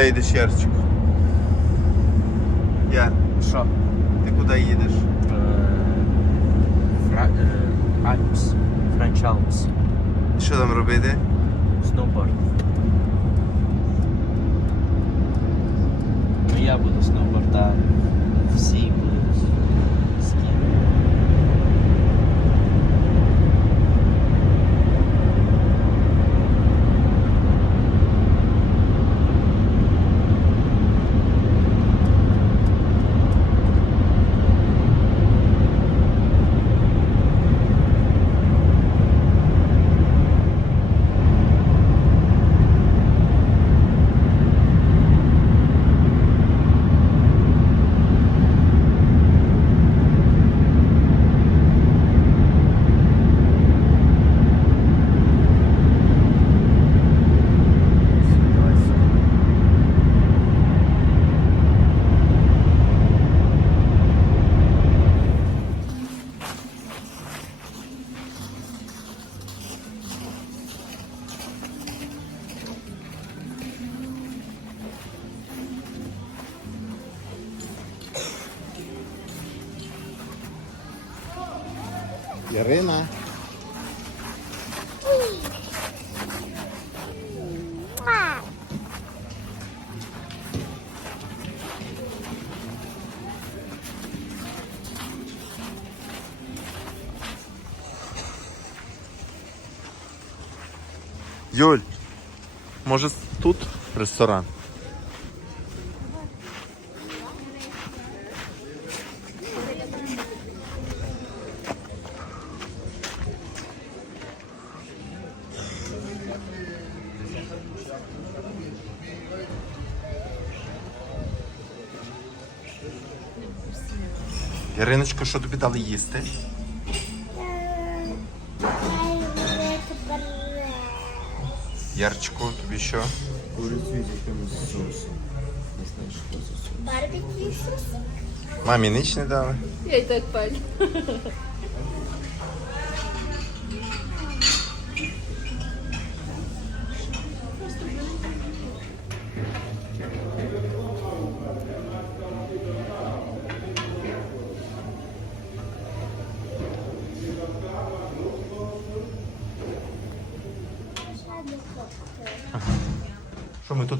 куди їдеш, Ярчик? Я. Що? Ти куди їдеш? Альпс. Френч Альпс. Що там робити? Сноуборд. Ну я буду сноуборда. Всі Юль, може тут ресторан? Яриночко, що тобі дали їсти? Ярчику, тобі що? Мамі ніч не дали? Я й так палю.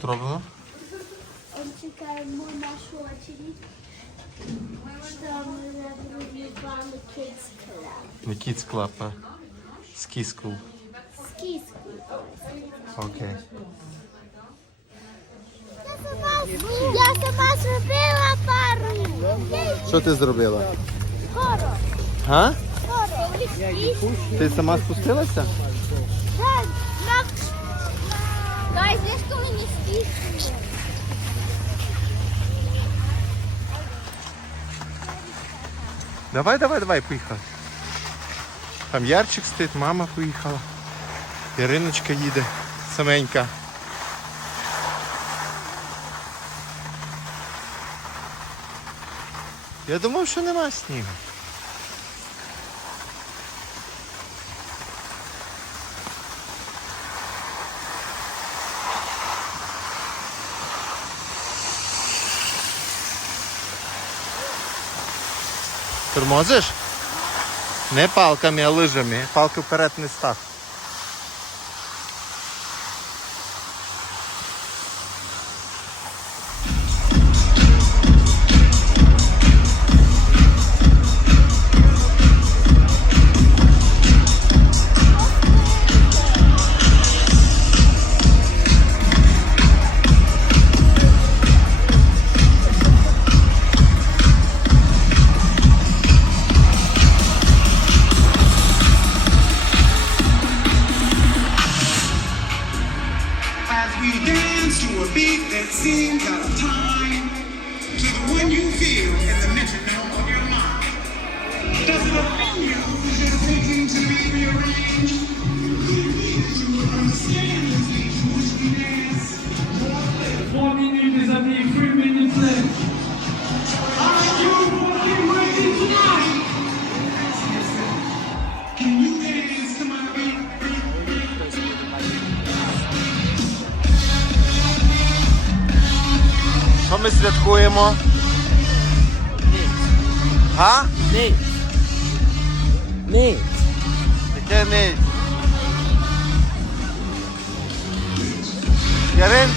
Тут робимо? Чекаємо нашу очередь. Що ми забронювали Kids Club. Не Kids Club, а Ski School. Ski Окей. Я сама, я сама зробила пару. Що ти зробила? Скоро, Га? скоро. Ти сама спустилася? Так. Дай, знаєш. Давай, давай, давай, поїхали. Там Ярчик стоїть, мама поїхала. Іриночка їде саменька. Я думав, що нема снігу. Тормозиш? Не палками, а лижами. Палки вперед не став.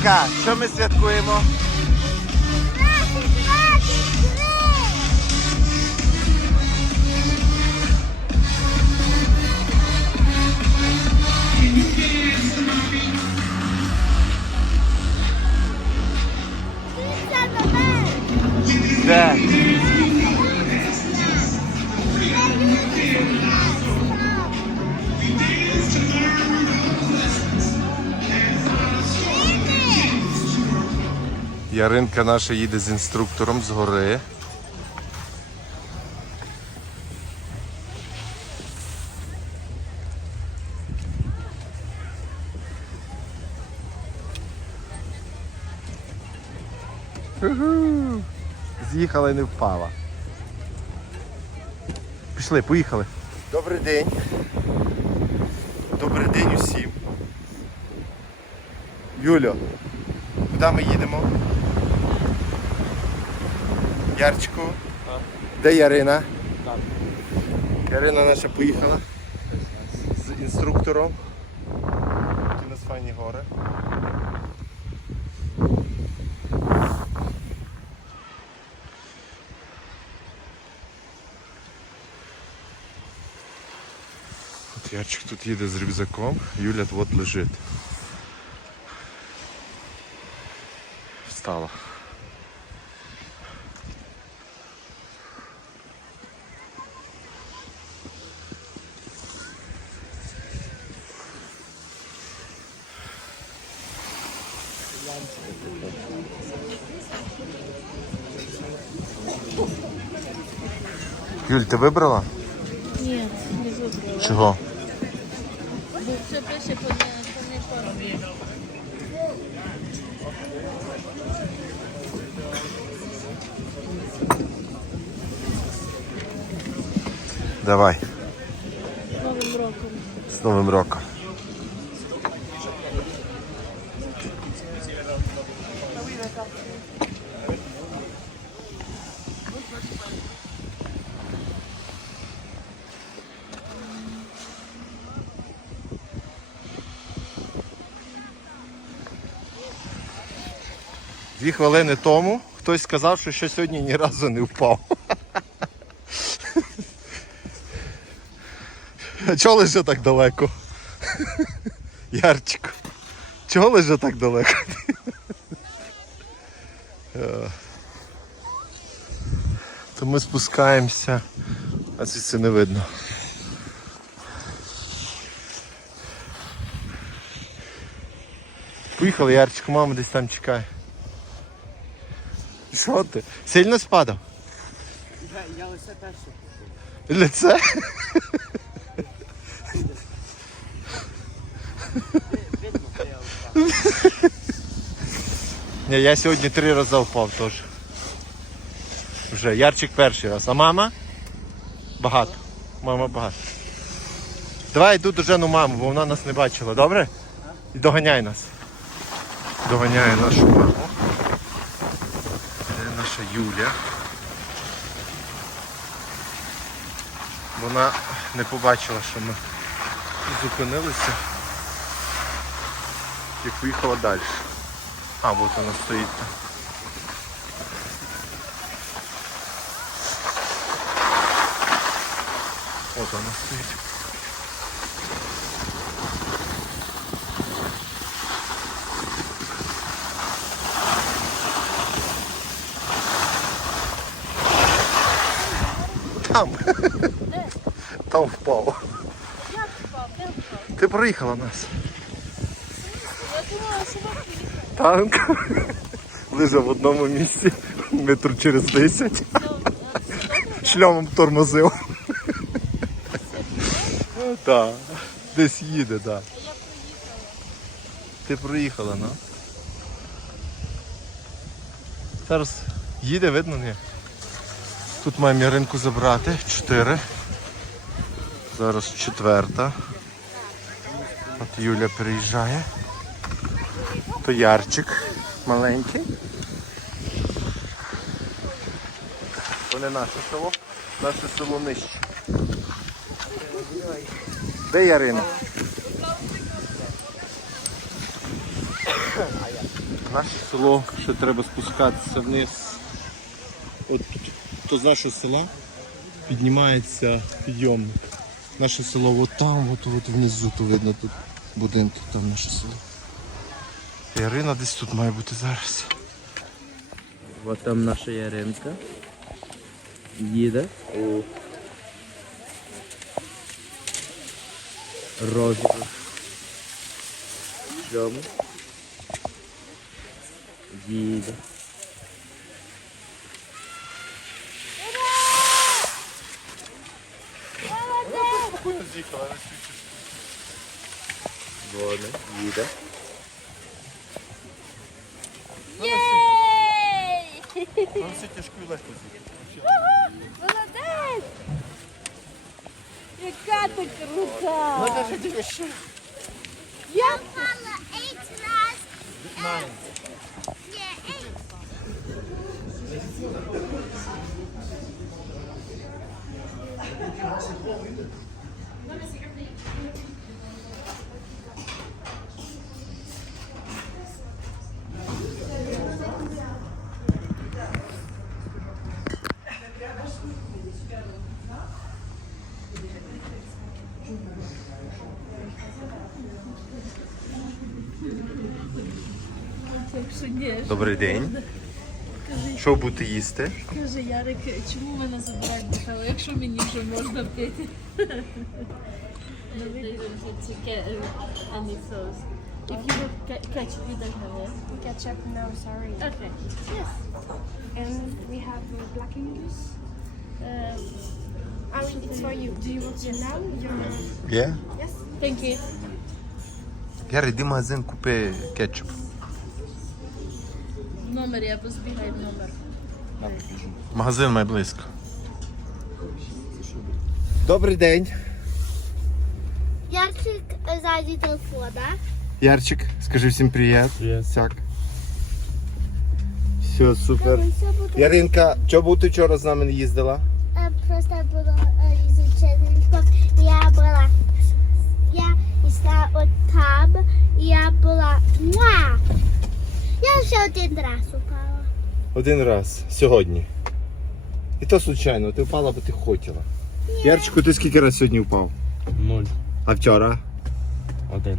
Яринка, що ми святкуємо? Яринка наша їде з інструктором з гори. З'їхала і не впала. Пішли, поїхали. Добрий день. Добрий день усім. Юлю, куди ми їдемо? Ярчику. Де Ярина? Ярина наша поїхала з інструктором. У нас файні гори. От Ярчик тут їде з рюкзаком, Юля от лежить. Встала. Юль, ти вибрала? Ні, не вибрала. Чого? Бо все пише по не парові. Давай, З Новим роком. з Новим роком. Дві хвилини тому хтось сказав, що ще сьогодні ні разу не впав. А чого лише так далеко? Ярчику. Чого лише так далеко? То ми спускаємося, а звідси не видно. Поїхали, Ярчику, мама десь там чекає. Що ти? Сильно спадав? Я перше. Лице? Видно, я. Ні, я сьогодні три рази впав теж. Вже Ярчик перший раз. А мама? Багато. Мама багато. Давай йду до Жену маму, бо вона нас не бачила, добре? І доганяй нас. Доганяє нашу маму. Юля. Вона не побачила, що ми зупинилися і поїхала далі. А, вот вона стоїть там. От вона стоїть. Там. Там впав. Як впав? Де впав? Ти проїхала нас. Я думала, що приїхали. Танк лежа в одному місці, метр через 10, шльомом тормозив. Так, десь їде, так. Ти проїхала, ну? Зараз їде, видно, ні? Тут маємо Яринку забрати. Чотири. Зараз четверта. От Юля приїжджає. То Ярчик маленький. не наше село. Наше село нижче. Де Ярина? Наше село ще треба спускатися вниз. От то з нашого села піднімається підйомник. Наше село от там, от, от внизу, то видно тут будинки, там наше село. Ярина десь тут має бути зараз. Вот там наша Яринка. Їде у розових шльому. Їде. Вона їде. Єй! все тяжко і легко Молодець! Яка ти крута! Я Добрий день. Що будете їсти? каже Ярик, чому мене забирають до кави, якщо мені вже можна пити? Any sauce. If you have ke- ketchup, you don't have it. Ketchup, no, sorry. Okay. Yes. And we have uh, black English. Um, I mean, it's for you. Do you want to now? You're... Є? Yes. thank you. Яр, йди в магазин, купи кетчуп. В номері, або збігай в номер. Магазин має близько. Добрий день. Ярчик ззаді телефона. Ярчик, скажи всім привіт. Привіт. Сяк. Все, супер. Все буде. Яринка, чого ти вчора з нами не їздила? Е, Просто було е, з учителем. Я була. Я йшла от там. і Я була. Муа! Ще один раз упала. Один раз сьогодні. І то случайно, ти впала, бо ти хотіла. Ярчику, ти скільки разів сьогодні впав? Нуль. А вчора? Один.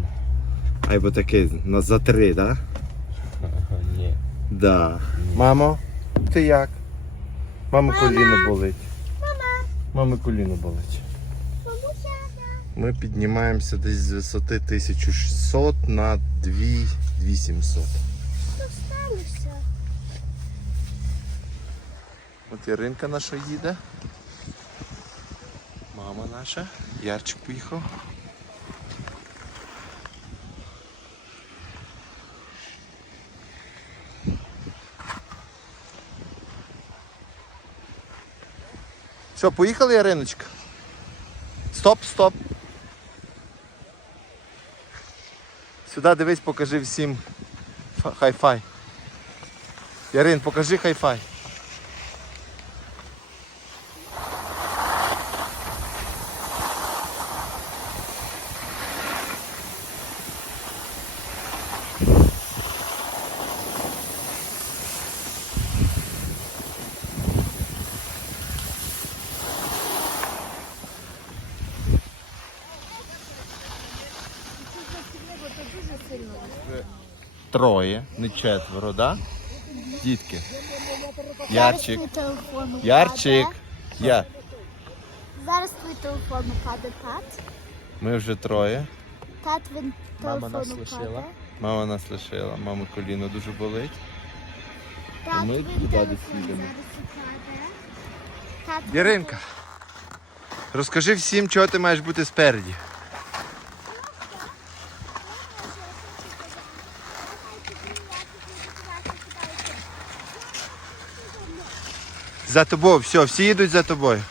Ай, бо такий на за три, так? Да? Ні. Да. Мамо, ти як? Мами коліно болить. Мама, Мами коліно болить. бабуся. Ми піднімаємося десь з висоти 1600 на 2700. Що? От Яринка наша їде. Мама наша. Ярчик поїхав. Все, поїхали, Яриночка? Стоп, стоп. Сюди дивись, покажи всім хай-фай. Ярин, покажи хай-фай. Троє, не четверо, да? Дітки. Ярчик. Телефон. Ярчик. Я. Зараз твій телефон упаде, тат. Ми вже троє. Тат він Мама нас лишила. Мама нас лишила, мами коліно дуже болить. Тат, ми він туди телефон зараз упаде. Яринка, розкажи всім, чого ти маєш бути спереді. За тобою, все, всі їдуть за тобою.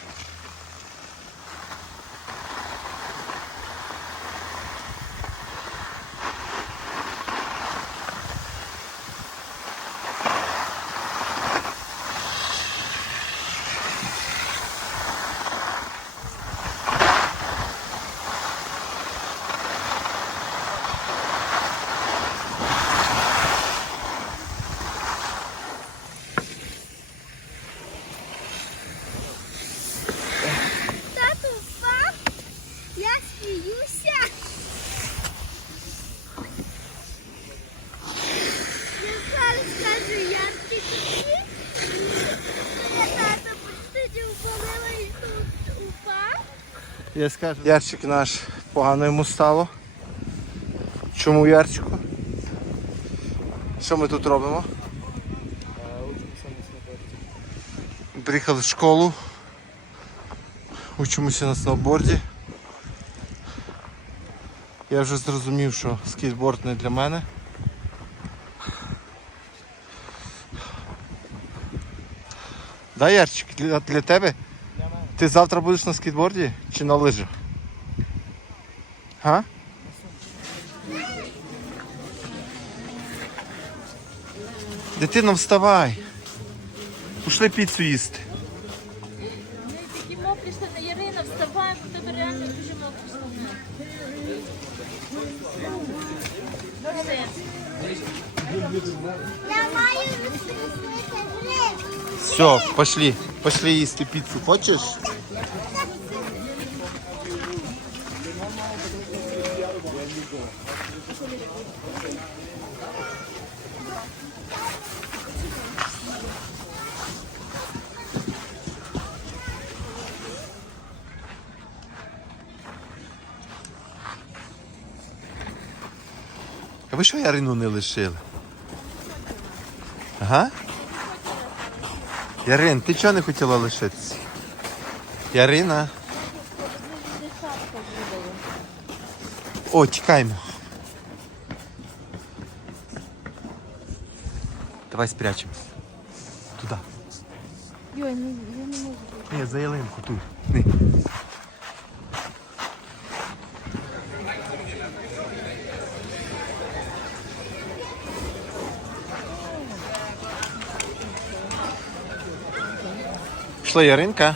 Я скажу. Ярчик наш погано йому стало. Чому Ярчику? Що ми тут робимо? Приїхали в школу. Учимося на сноуборді. Я вже зрозумів, що скейтборд не для мене. Да, Ярчик, для, для тебе? Ти завтра будеш на скейтборді чи на лижах? Га? Дитино, вставай. Пішли піцу їсти. Ми такі мокрі штани. Ярина, вставай, бо в тебе реально дуже мокрі штани. Все. Я маю розкрити гриб. Все, пошли. Пошли їсти піцу. Хочеш? Ви що Ярину не лишили? Ага? Ярин, ти чого не хотіла лишитися? Ярина. О, тікаємо. Давай спрячемо. Туди. Йой, я не можу. Ні, за ялинку тут. Пішла Яринка.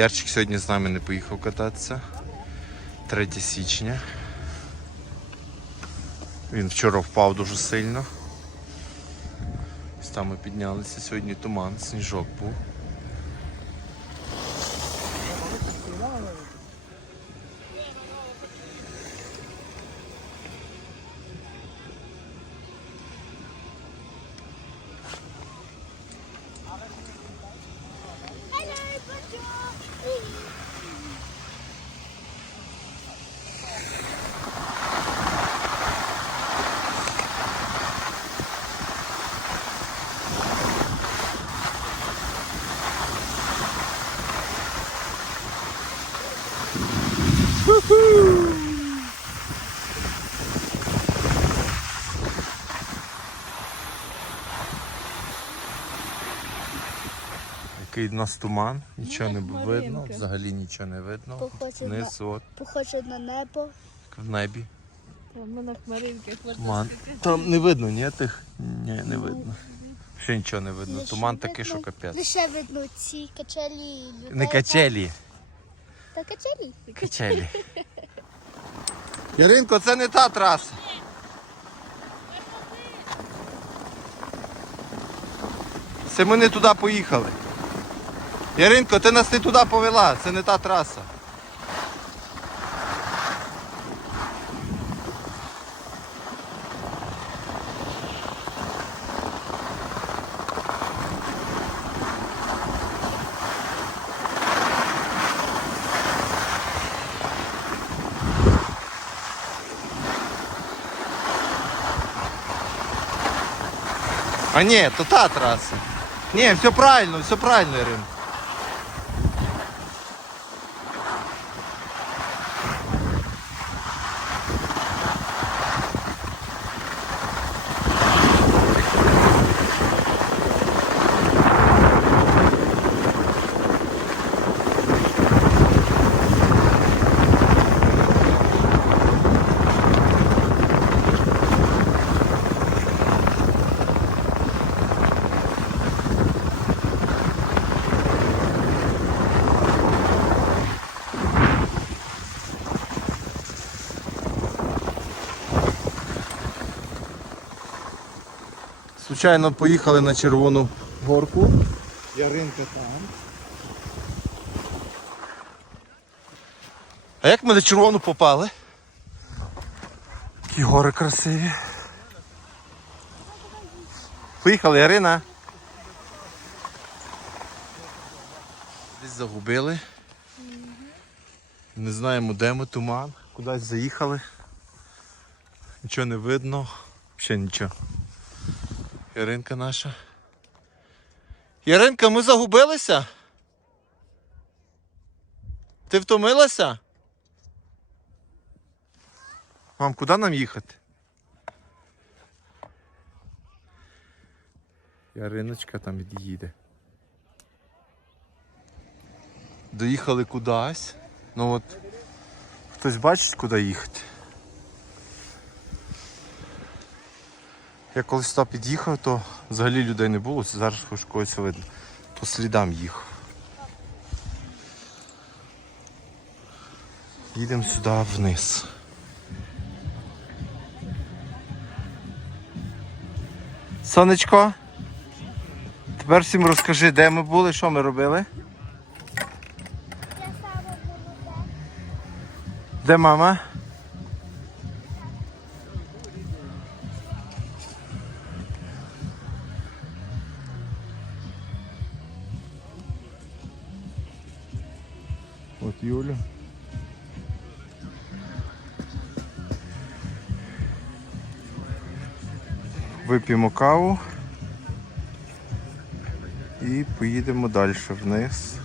Ярчик сьогодні з нами не поїхав кататися. 3 січня. Він вчора впав дуже сильно. Ось Там ми піднялися сьогодні туман, сніжок був. Який в нас туман, нічого не видно, взагалі нічого не видно. Похоже на- от, Похоже на небо. в небі. Там ми на хмаринках Туман. Там не видно, ні, тих? Ні, не видно. Ще нічого не видно. Лише Туман такий, що капець. Лише видно ці качелі. людей. Не качелі, Та качелі. качелі. Яринко, це не та траса. Це ми не туди поїхали. Яринко, ти нас не туди повела, це не та траса. А ні, то та траса. Ні, все правильно, все правильно, Ірина. Случайно поїхали на червону горку. Яринка там. А як ми на червону попали? Які гори красиві. Поїхали, Ярина. Десь загубили. Не знаємо, де ми туман. Кудись заїхали. Нічого не видно. Взагалі нічого. Яринка наша. Яринка, ми загубилися? Ти втомилася? Мам, куди нам їхати? Яриночка там від'їде. Доїхали кудись. Ну от хтось бачить, куди їхати. Я коли сюди під'їхав, то взагалі людей не було, зараз хоч когось видно. По слідам їхав. Їдемо сюди вниз. Сонечко, тепер всім розкажи, де ми були, що ми робили. Де мама? Каву і поїдемо далі вниз.